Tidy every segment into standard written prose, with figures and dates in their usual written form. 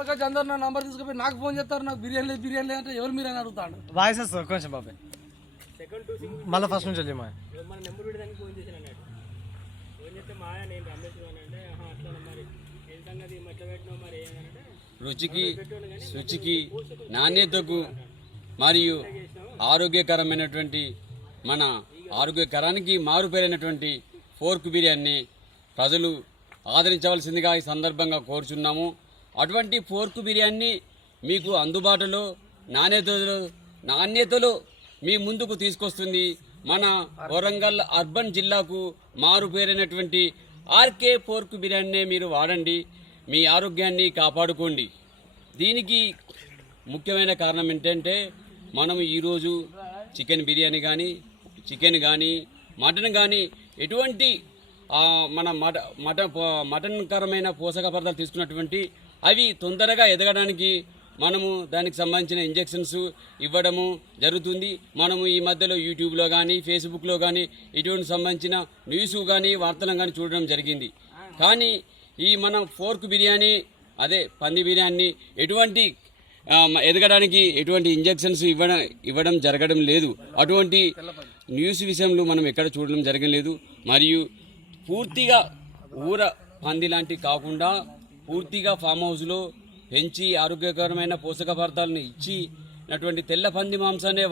అందరు నా నంబర్ తీసుకుపోయి నాకు ఫోన్ చేస్తారు, నాకు బిర్యానీ బిర్యానీ అంటే ఎవరు మీరు అని అడుగుతాడు. వాయిస్ వస్తుంది కొంచెం బాబాయ్, మళ్ళీ ఫస్ట్ నుంచి వెళ్ళి మా మన నెంబర్ పెడడానికి ఫోన్ చేశాను అన్నాడు. ఫోన్ చేస్తే మా నేను రమేష్ అంటే అట్లా మరి ఏం సంగతి మట్ల పెట్టినావు మరి ఏమంటే రుచికి శుచికి నాణ్యతకు మరియు ఆరోగ్యకరమైనటువంటి మన ఆరోగ్యకరానికి మారుపేరైనటువంటి పోర్క్ బిర్యానీ ప్రజలు ఆదరించవలసిందిగా ఈ సందర్భంగా కోరుచున్నాము. అటువంటి పోర్క్ బిర్యానీ మీకు అందుబాటులో నాణ్యతలో మీ ముందుకు తీసుకొస్తుంది మన వరంగల్ అర్బన్ జిల్లాకు మారుపేరైనటువంటి ఆర్కే పోర్క్ బిర్యానీ మీరు వాడండి, మీ ఆరోగ్యాన్ని కాపాడుకోండి. దీనికి ముఖ్యమైన కారణం ఏంటంటే మనం ఈరోజు చికెన్ బిర్యానీ కానీ చికెన్ కానీ మటన్ కానీ ఎటువంటి మన మటన్కరమైన పోషక పదార్థాలు తీసుకున్నటువంటి అవి తొందరగా ఎదగడానికి మనము దానికి సంబంధించిన ఇంజెక్షన్స్ ఇవ్వడము జరుగుతుంది. మనము ఈ మధ్యలో యూట్యూబ్లో కానీ ఫేస్బుక్లో కానీ ఇటువంటి సంబంధించిన న్యూస్ కానీ వార్తలను కానీ చూడడం జరిగింది. కానీ ఈ మన పోర్క్ బిర్యానీ అదే పంది బిర్యానీ ఎటువంటి ఎదగడానికి ఎటువంటి ఇంజెక్షన్స్ ఇవ్వడం జరగడం లేదు. అటువంటి న్యూస్ విషయంలో మనం ఎక్కడ చూడడం జరగలేదు. మరియు పూర్తిగా ఊర పంది లాంటి కాకుండా పూర్తిగా ఫామ్ హౌస్లో పెంచి ఆరోగ్యకరమైన పోషక పదార్థాలను ఇచ్చినటువంటి తెల్ల పంది మాంసాన్ని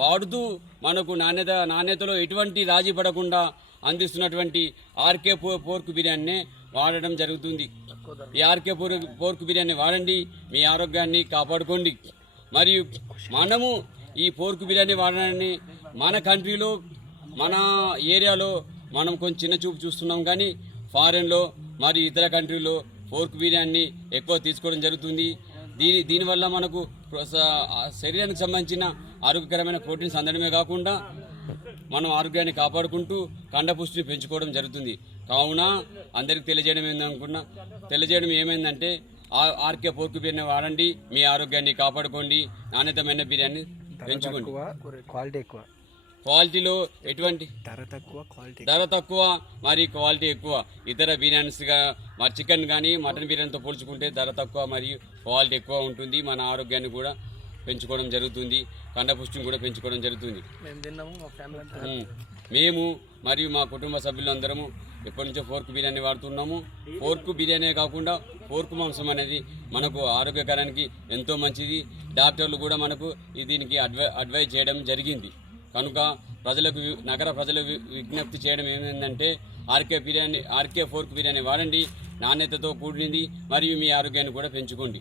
వాడుతూ మనకు నాణ్యతలో ఎటువంటి రాజీ పడకుండా అందిస్తున్నటువంటి ఆర్కే పోర్క్ బిర్యానీ వాడడం జరుగుతుంది. ఈ ఆర్కే పోర్క్ బిర్యానీ వాడండి, మీ ఆరోగ్యాన్ని కాపాడుకోండి. మరియు మనము ఈ పోర్క్ బిర్యానీ వాడడాన్ని మన కంట్రీలో మన ఏరియాలో మనం కొంచెం చిన్న చూపు చూస్తున్నాం, కానీ ఫారెన్లో మరియు ఇతర కంట్రీలో పోర్క్ బిర్యానీ ఎక్కువ తీసుకోవడం జరుగుతుంది. దీనివల్ల మనకు శరీరానికి సంబంధించిన ఆరోగ్యకరమైన ప్రోటీన్స్ అందడమే కాకుండా మనం ఆరోగ్యాన్ని కాపాడుకుంటూ కండపుష్టిని పెంచుకోవడం జరుగుతుంది. కావున అందరికి తెలియజేయడం ఏమైందంటే ఆర్కే పోర్క్ బిర్యానీ వాడండి, మీ ఆరోగ్యాన్ని కాపాడుకోండి, నాణ్యతమైన బిర్యానీ పెంచుకోండి. క్వాలిటీలో ఎటువంటి ధర తక్కువ మరి క్వాలిటీ ఎక్కువ. ఇతర బిర్యానీస్గా మరి చికెన్ కానీ మటన్ బిర్యానీతో పోల్చుకుంటే ధర తక్కువ మరియు క్వాలిటీ ఎక్కువ ఉంటుంది. మన ఆరోగ్యాన్ని కూడా పెంచుకోవడం జరుగుతుంది, కండపుష్టిని కూడా పెంచుకోవడం జరుగుతుంది. మేము మరియు మా కుటుంబ సభ్యులందరము ఎప్పటి నుంచో పోర్క్ బిర్యానీ వాడుతున్నాము. పోర్క్ బిర్యానీ కాకుండా పోర్క్ మాంసం అనేది మనకు ఆరోగ్యకరానికి ఎంతో మంచిది. డాక్టర్లు కూడా మనకు దీనికి అడ్వైజ్ చేయడం జరిగింది. కనుక నగర ప్రజలకు విజ్ఞప్తి చేయడం ఏమైందంటే ఆర్కే పోర్క్ బిర్యానీ వాడండి, నాణ్యతతో కూడినది మరియు మీ ఆరోగ్యాన్ని కూడా పెంచుకోండి.